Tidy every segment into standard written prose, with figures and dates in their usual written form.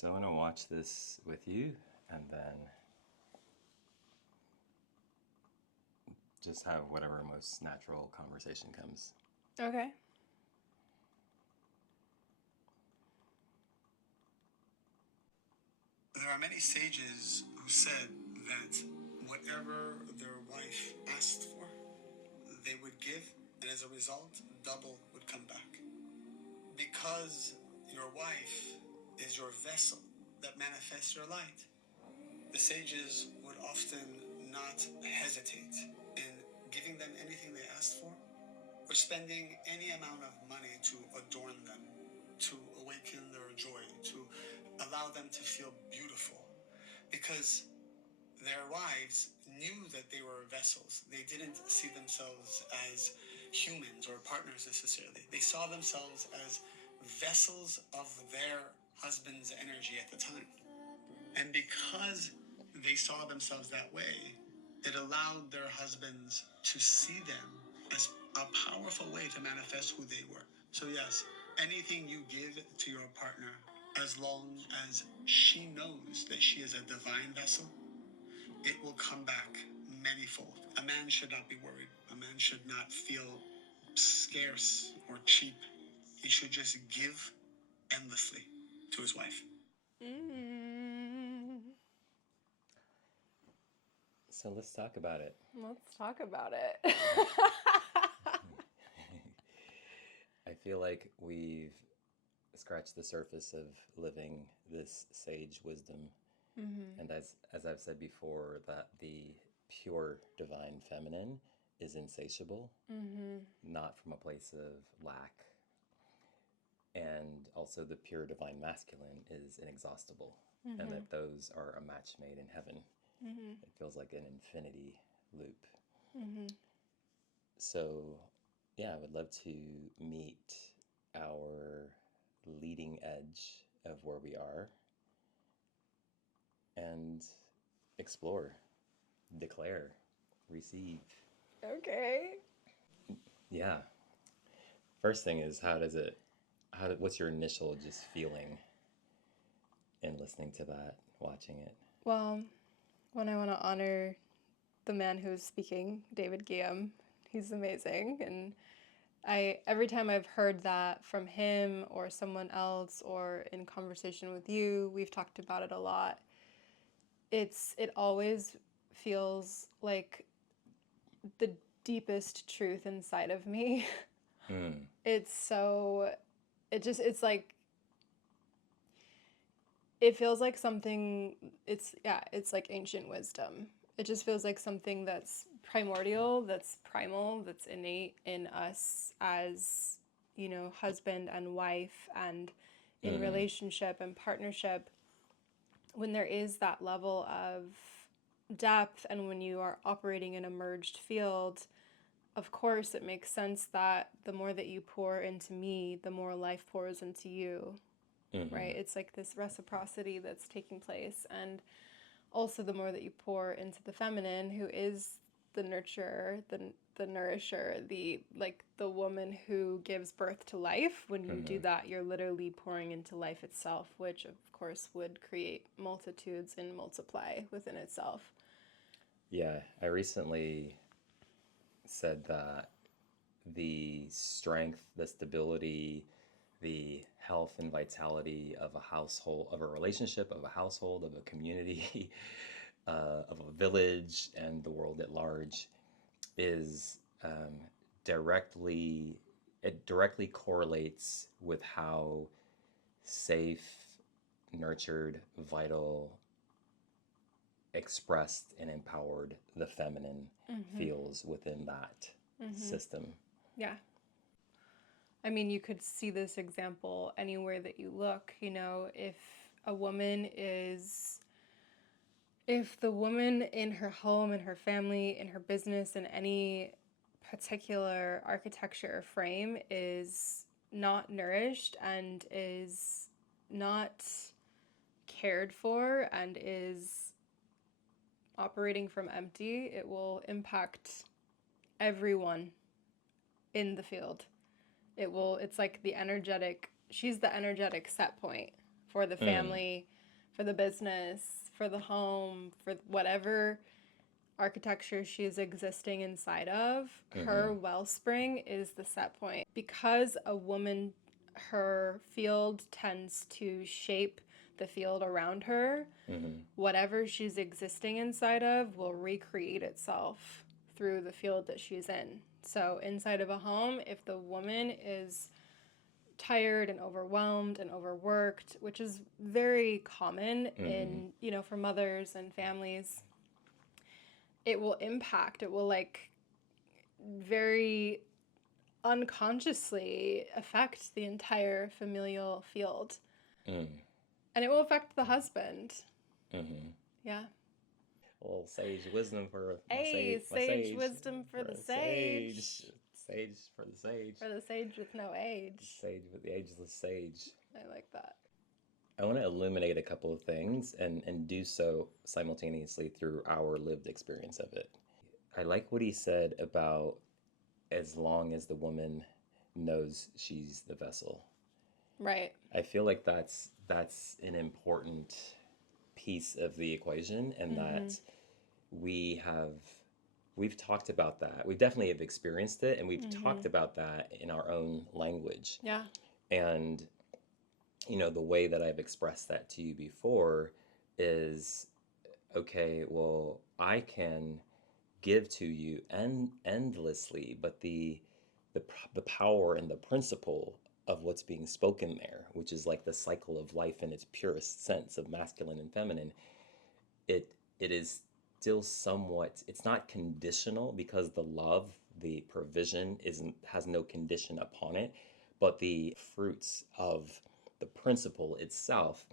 So I'm going to watch this with you and then just have whatever most natural conversation comes. Okay. There are many sages who said that whatever their wife asked for, they would give, and as a result, double would come back. Because your wife is your vessel that manifests your light, the sages would often not hesitate in giving them anything they asked for, or spending any amount of money to adorn them, to awaken their joy, to allow them to feel beautiful. Because their wives knew that they were vessels. They didn't see themselves as humans or partners necessarily. They saw themselves as vessels of their husband's energy at the time. And because they saw themselves that way, it allowed their husbands to see them as a powerful way to manifest who they were. So yes, anything you give to your partner, as long as she knows that she is a divine vessel, it will come back manyfold. A man should not be worried. A man should not feel scarce or cheap. He should just give endlessly to his wife. So let's talk about it. Let's talk about it. I feel like we've scratched the surface of living this sage wisdom. And as I've said before, that the pure divine feminine is insatiable, not from a place of lack. And also the pure divine masculine is inexhaustible, and that those are a match made in heaven. It feels like an infinity loop. So, yeah, I would love to meet our leading edge of where we are and explore, declare, receive. Okay. Yeah. First thing is, what's your initial just feeling in listening to that, watching it? Well, when I want to honor the man who's speaking, David Guillaume, he's amazing. And every time I've heard that from him or someone else or in conversation with you, we've talked about it a lot. It always feels like the deepest truth inside of me. It's like it feels like something. It's like ancient wisdom. It just feels like something that's primordial, that's primal, that's innate in us as, husband and wife, and in relationship and partnership. When there is that level of depth and when you are operating in a merged field, of course it makes sense that the more that you pour into me, the more life pours into you. Right? It's like this reciprocity that's taking place. And also the more that you pour into the feminine, who is the nurturer, the nourisher, the woman who gives birth to life. When you do that, you're literally pouring into life itself, which of course would create multitudes and multiply within itself. Yeah, I recently said that the strength, the stability, the health and vitality of a household, of a relationship, of a household, of a community, of a village, and the world at large is directly, it directly correlates with how safe, nurtured, vital, expressed, and empowered the feminine feels within that system. Yeah. I mean, you could see this example anywhere that you look. If a woman is, if the woman in her home, in her family, in her business, in any particular architecture or frame is not nourished and is not cared for and is operating from empty, it will impact everyone in the field. It's like she's the energetic set point for the family, for the business, for the home, for whatever architecture she's existing inside of, her wellspring is the set point. Because a woman, her field tends to shape the field around her, whatever she's existing inside of will recreate itself through the field that she's in. So inside of a home, if the woman is tired and overwhelmed and overworked, which is very common in, for mothers and families, it will impact, it will like very unconsciously affect the entire familial field. And it will affect the husband. Yeah. A little sage wisdom for Hey, sage wisdom for the sage. Sage for the sage. For the sage with no age. Sage with the ageless sage. I like that. I want to illuminate a couple of things and do so simultaneously through our lived experience of it. I like what he said about as long as the woman knows she's the vessel. Right. I feel like that's an important piece of the equation, and that we've talked about that. We definitely have experienced it, and we've talked about that in our own language. Yeah. And the way that I've expressed that to you before is, okay, well, I can give to you endlessly, but the power and the principle of what's being spoken there, which is like the cycle of life in its purest sense of masculine and feminine, it is still somewhat, it's not conditional, because the love, the provision has no condition upon it, but the fruits of the principle itself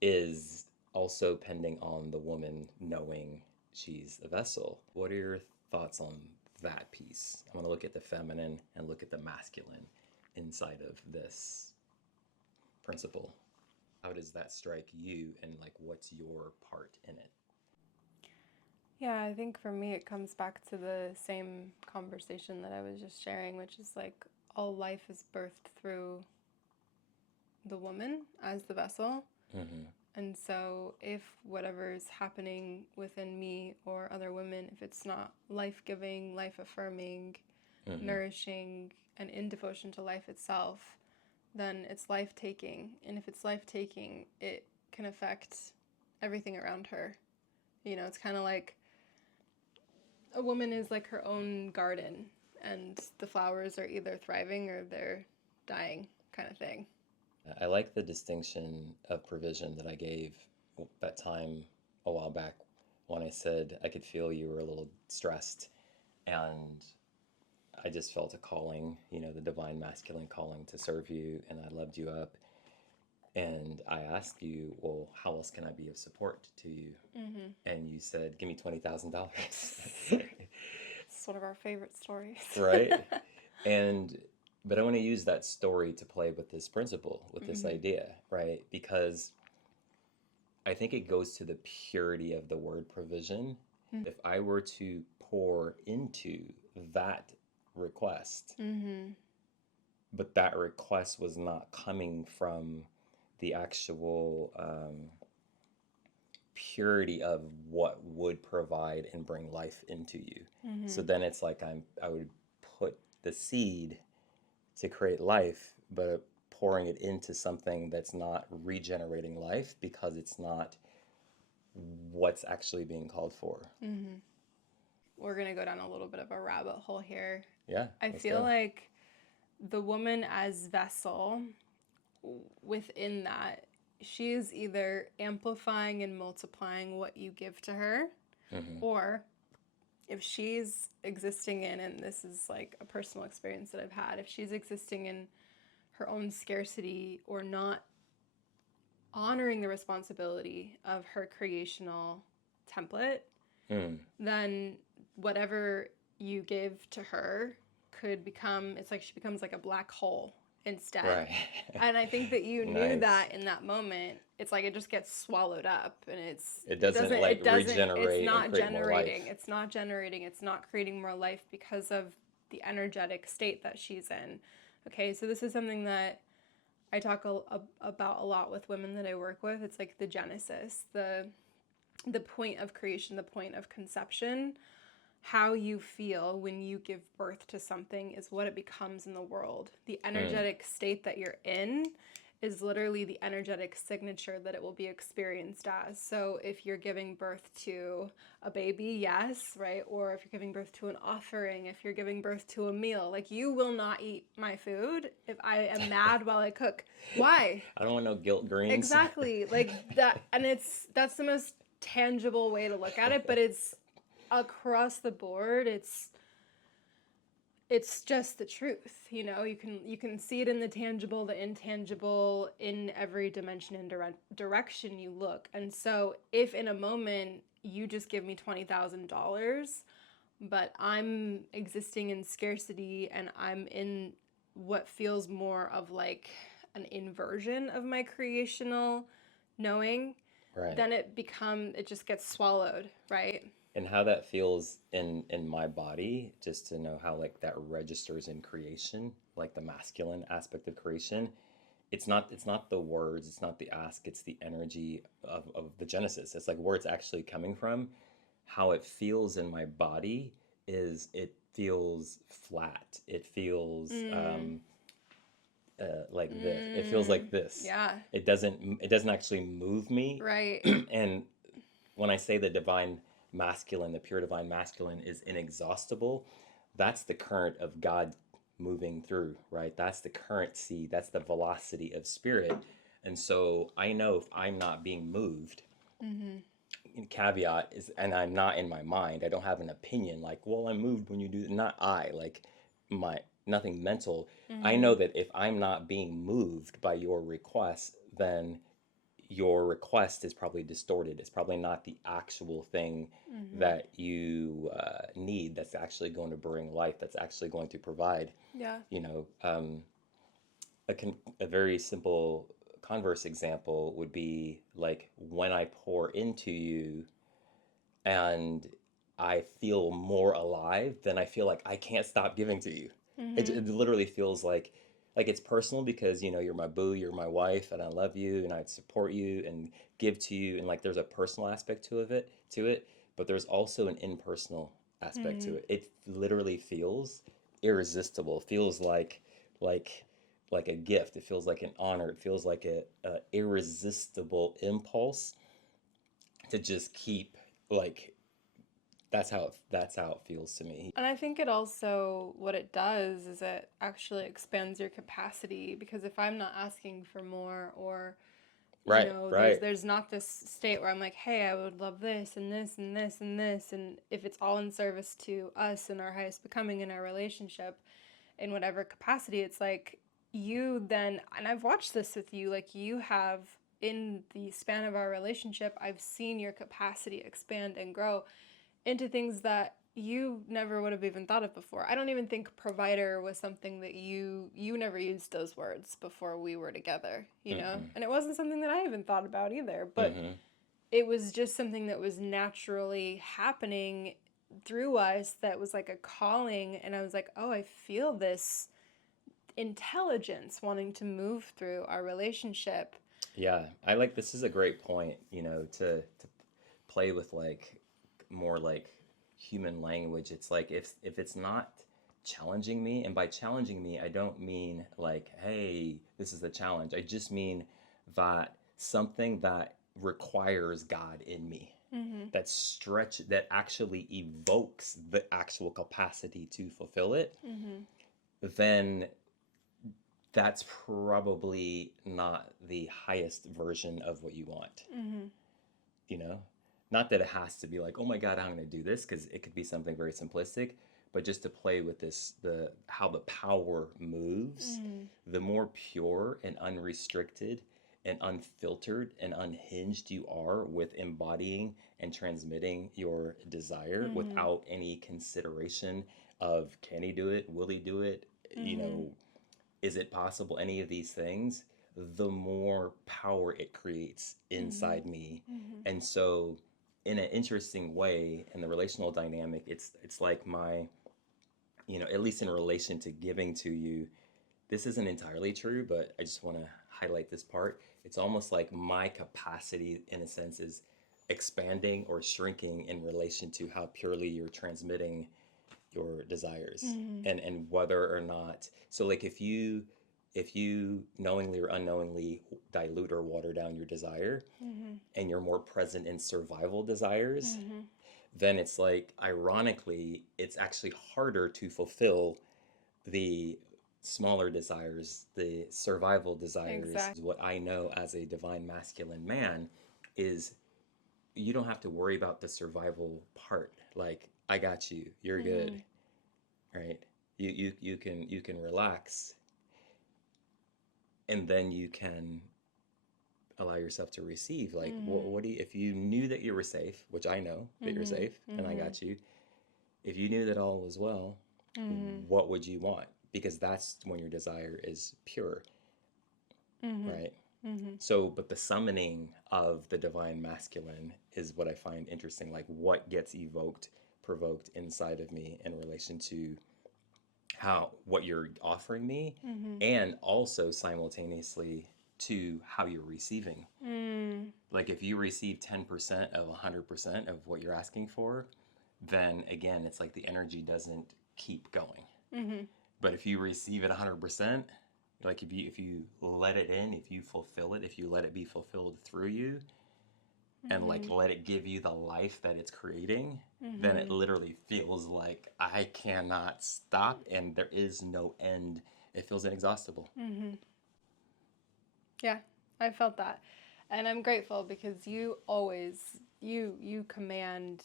is also pending on the woman knowing she's a vessel. What are your thoughts on that piece? I want to look at the feminine and look at the masculine inside of this principle. How does that strike you, and like what's your part in it? Yeah, I think for me it comes back to the same conversation that I was just sharing, which is like all life is birthed through the woman as the vessel. And so if whatever is happening within me or other women, if it's not life-giving, life-affirming, nourishing, and in devotion to life itself, then it's life-taking. And if it's life-taking, it can affect everything around her. It's kind of like a woman is like her own garden, and the flowers are either thriving or they're dying, kind of thing. I like the distinction of provision that I gave that time a while back when I said I could feel you were a little stressed, and I just felt a calling, the divine masculine calling to serve you, and I loved you up. And I asked you, well, how else can I be of support to you? And you said, give me $20,000. It's one of our favorite stories. Right? But I want to use that story to play with this principle, with this idea, right? Because I think it goes to the purity of the word provision. If I were to pour into that request, but that request was not coming from the actual purity of what would provide and bring life into you. So then it's like I would put the seed to create life, but pouring it into something that's not regenerating life, because it's not what's actually being called for. We're going to go down a little bit of a rabbit hole here. Yeah. I feel like the woman as vessel, within that, she is either amplifying and multiplying what you give to her, or if she's existing in, and this is like a personal experience that I've had, if she's existing in her own scarcity or not honoring the responsibility of her creational template, then whatever you give to her could become, it's like she becomes like a black hole instead. Right. And I think that you knew Nice. that in that moment. It's like it just gets swallowed up, and it doesn't regenerate. It's not and create more life. generating. It's not generating. It's not creating more life because of the energetic state that she's in. Okay, so this is something that I talk about a lot with women that I work with. It's like the genesis, the point of creation, the point of conception. How you feel when you give birth to something is what it becomes in the world. The energetic state that you're in is literally the energetic signature that it will be experienced as. So if you're giving birth to a baby, yes, right? Or if you're giving birth to an offering, if you're giving birth to a meal, like you will not eat my food if I am mad while I cook. Why? I don't want no guilt greens. Exactly. Like that. And that's the most tangible way to look at it, but it's across the board. It's just the truth, you know. You can see it in the tangible, the intangible, in every dimension and direction you look. And so if in a moment you just give me $20,000, but I'm existing in scarcity and I'm in what feels more of like an inversion of my creational knowing, Right. then it just gets swallowed, right? And how that feels in my body, just to know how like that registers in creation, like the masculine aspect of creation. It's not the words, it's not the ask, it's the energy of the genesis. It's like where it's actually coming from. How it feels in my body is it feels flat. It feels like this. It feels like this. Yeah. It doesn't actually move me. Right. And when I say the divine masculine, the pure divine masculine is inexhaustible, that's the current of God moving through, right? That's the currency, that's the velocity of spirit. And so I know if I'm not being moved, caveat is, and I'm not in my mind, I don't have an opinion like, well, I'm moved when you do, not I, like my, nothing mental. I know that if I'm not being moved by your request, then your request is probably distorted. It's probably not the actual thing that you need that's actually going to bring life, that's actually going to provide. Yeah. You know, a very simple converse example would be like when I pour into you and I feel more alive, then I feel like I can't stop giving to you. It literally feels like it's personal because you know you're my boo, you're my wife, and I love you, and I'd support you and give to you, and like there's a personal aspect to it, but there's also an impersonal aspect to it. It literally feels irresistible. It feels like like a gift. It feels like an honor. It feels like a irresistible impulse to just keep like that's how it feels to me. And I think it also, what it does is it actually expands your capacity, because if I'm not asking for more, or Right, there's right. not this state where I'm like, hey, I would love this and this and this and this, and if it's all in service to us and our highest becoming in our relationship in whatever capacity, it's like you then, and I've watched this with you, like you have, in the span of our relationship, I've seen your capacity expand and grow into things that you never would have even thought of before. I don't even think provider was something that you never used those words before we were together, you know? And it wasn't something that I even thought about either, but it was just something that was naturally happening through us, that was like a calling, and I was like, "Oh, I feel this intelligence wanting to move through our relationship." Yeah, I like this is a great point, you know, to play with like more like human language. It's like if it's not challenging me, and by challenging me, I don't mean like, hey, this is the challenge. I just mean that something that requires God in me, that actually evokes the actual capacity to fulfill it, then that's probably not the highest version of what you want. You know, not that it has to be like, oh my God, I'm going to do this, because it could be something very simplistic, but just to play with this, the how the power moves, the more pure and unrestricted and unfiltered and unhinged you are with embodying and transmitting your desire without any consideration of can he do it, will he do it, you know, is it possible, any of these things, the more power it creates inside me. And so in an interesting way, in the relational dynamic, it's like my, you know, at least in relation to giving to you, this isn't entirely true, but I just want to highlight this part. It's almost like my capacity, in a sense, is expanding or shrinking in relation to how purely you're transmitting your desires, and whether or not. So like if you knowingly or unknowingly dilute or water down your desire, and you're more present in survival desires, then it's like, ironically, it's actually harder to fulfill the smaller desires, the survival desires. Exactly. What I know as a divine masculine man is, you don't have to worry about the survival part. Like, I got you, you're good, right? You can relax, and then you can allow yourself to receive. Like, what do you, if you knew that you were safe, which I know that you're safe, and I got you, if you knew that all was well, what would you want? Because that's when your desire is pure, right? So, but the summoning of the divine masculine is what I find interesting. Like, what gets provoked inside of me in relation to what you're offering me, and also simultaneously to how you're receiving. Like, if you receive 10% of 100% of what you're asking for, then again, it's like the energy doesn't keep going. But if you receive it 100%, like if you let it in, if you fulfill it, if you let it be fulfilled through you, and like let it give you the life that it's creating, then it literally feels like I cannot stop and there is no end. It feels inexhaustible. Yeah, I felt that. And I'm grateful because you always you command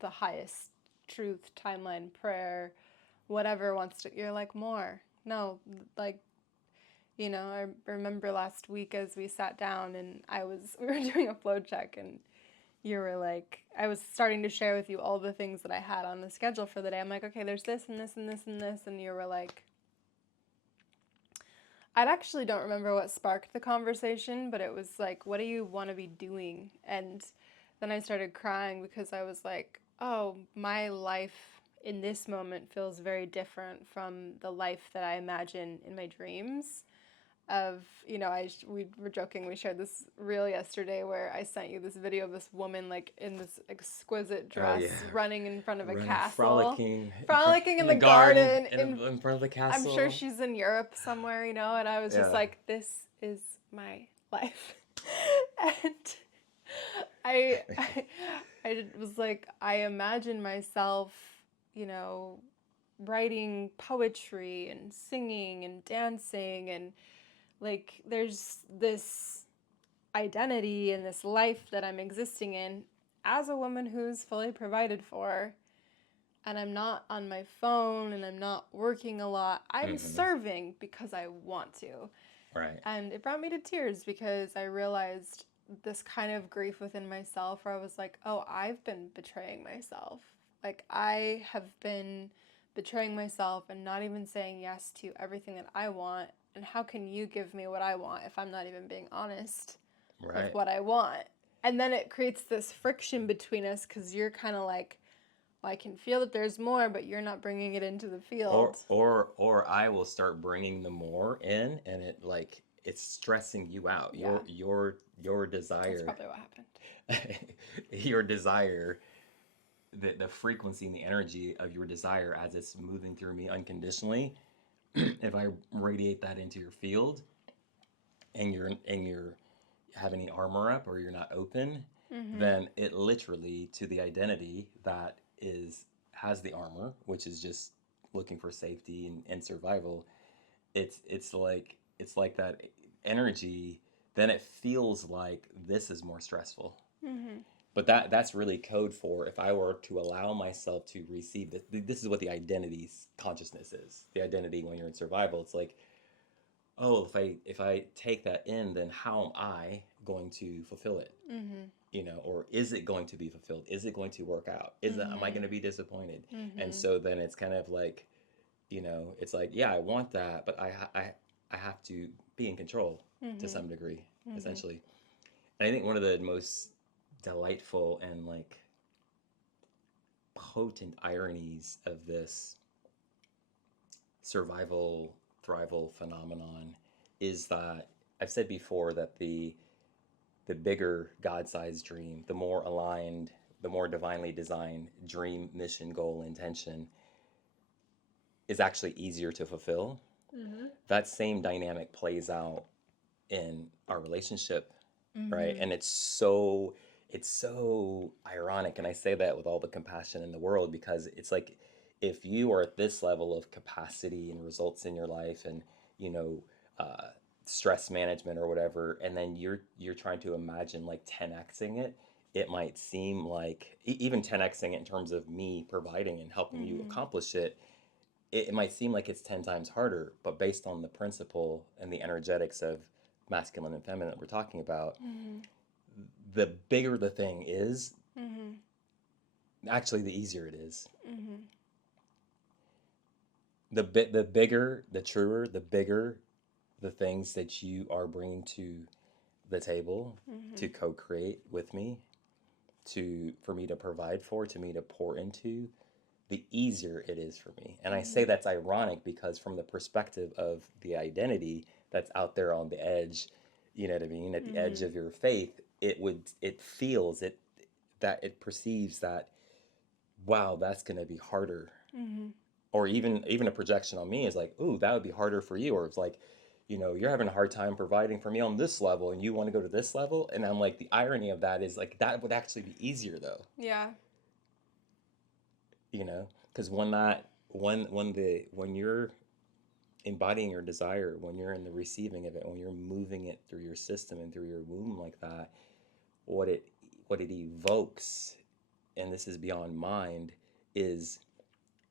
the highest truth, timeline, prayer, whatever wants to, you're like, more. No, like, I remember last week as we sat down and we were doing a flow check, and you were like, I was starting to share with you all the things that I had on the schedule for the day. I'm like, okay, there's this and this and this and this. And you were like, I actually don't remember what sparked the conversation, but it was like, what do you want to be doing? And then I started crying because I was like, oh, my life in this moment feels very different from the life that I imagine in my dreams. We were joking, we shared this reel yesterday where I sent you this video of this woman like in this exquisite dress running in front of a castle. Frolicking in the garden. In front of the castle. I'm sure she's in Europe somewhere, and I was just like, this is my life. And I was like, I imagine myself, writing poetry and singing and dancing, and like there's this identity and this life that I'm existing in as a woman who's fully provided for, and I'm not on my phone and I'm not working a lot. I'm serving because I want to. Right. And it brought me to tears because I realized this kind of grief within myself where I was like, oh, I've been betraying myself. Like, I have been betraying myself and not even saying yes to everything that I want. And how can you give me what I want if I'm not even being honest with what I want? And then it creates this friction between us because you're kind of like, well, I can feel that there's more, but you're not bringing it into the field. Or I will start bringing the more in, and it's stressing you out. Yeah. Your desire. That's probably what happened. Your desire, the frequency and the energy of your desire as it's moving through me unconditionally. If I radiate that into your field, and you're have any armor up or you're not open, then it literally, to the identity that has the armor, which is just looking for safety and survival, it's like that energy, then it feels like this is more stressful. But that's really code for, if I were to allow myself to receive this. This is what the identity's consciousness is. The identity when you're in survival, it's like, oh, if I take that in, then how am I going to fulfill it? Or is it going to be fulfilled? Is it going to work out? Am I going to be disappointed? And so then it's kind of like, it's like, yeah, I want that, but I have to be in control to some degree, essentially. And I think one of the most delightful and like potent ironies of this survival thrival phenomenon is that I've said before that the bigger God-sized dream, the more aligned, the more divinely designed dream, mission, goal, intention is actually easier to fulfill. That same dynamic plays out in our relationship, right? And it's so ironic, and I say that with all the compassion in the world, because it's like if you are at this level of capacity and results in your life, and you know stress management or whatever, and then you're trying to imagine like 10xing it, it might seem like even 10xing it in terms of me providing and helping you accomplish it, it might seem like it's 10 times harder, but based on the principle and the energetics of masculine and feminine that we're talking about, the bigger the thing is, actually the easier it is. The bigger, the truer, the bigger the things that you are bringing to the table to co-create with me, for me to provide for, to me to pour into, the easier it is for me. And I say that's ironic because from the perspective of the identity that's out there on the edge, you know what I mean, at the edge of your faith, it feels it, that it perceives that, wow, that's going to be harder. Or even a projection on me is like, ooh, that would be harder for you. Or it's like, you're having a hard time providing for me on this level and you want to go to this level. And I'm like, the irony of that is like, that would actually be easier though. Yeah. Because when you're embodying your desire, when you're in the receiving of it, when you're moving it through your system and through your womb like that, what it evokes, and this is beyond mind, is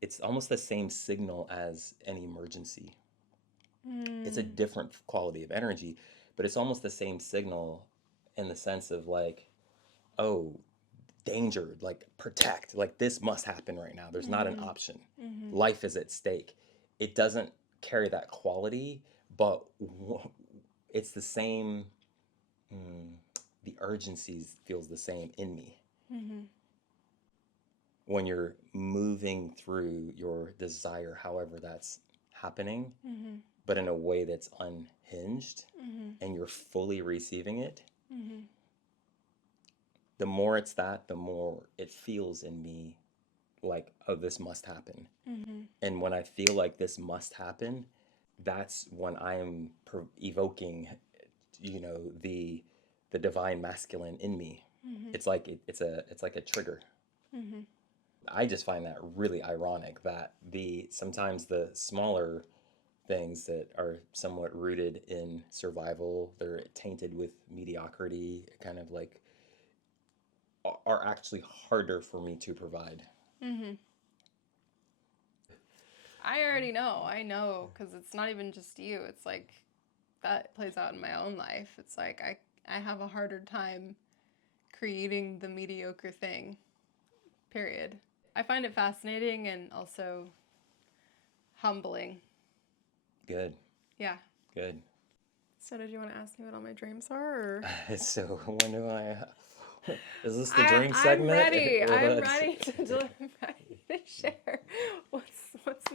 it's almost the same signal as an emergency. It's a different quality of energy, but it's almost the same signal in the sense of like, oh, danger, like protect, like this must happen right now. There's not an option. Life is at stake. It doesn't carry that quality, but it's the same. The urgency feels the same in me. When you're moving through your desire, however that's happening, but in a way that's unhinged, and you're fully receiving it, the more it's that, the more it feels in me like, oh, this must happen. And when I feel like this must happen, that's when I'm evoking, the divine masculine in me. It's like it's like a trigger. I just find that really ironic that sometimes the smaller things that are somewhat rooted in survival, they're tainted with mediocrity, kind of like, are actually harder for me to provide. I already know. I know, because it's not even just you. It's like that plays out in my own life. It's like I have a harder time creating the mediocre thing, period. I find it fascinating and also humbling. Good. Yeah. Good. So did you want to ask me what all my dreams are? Or? So when do I? Is this the dream segment? I'm ready. I'm ready to share what's next.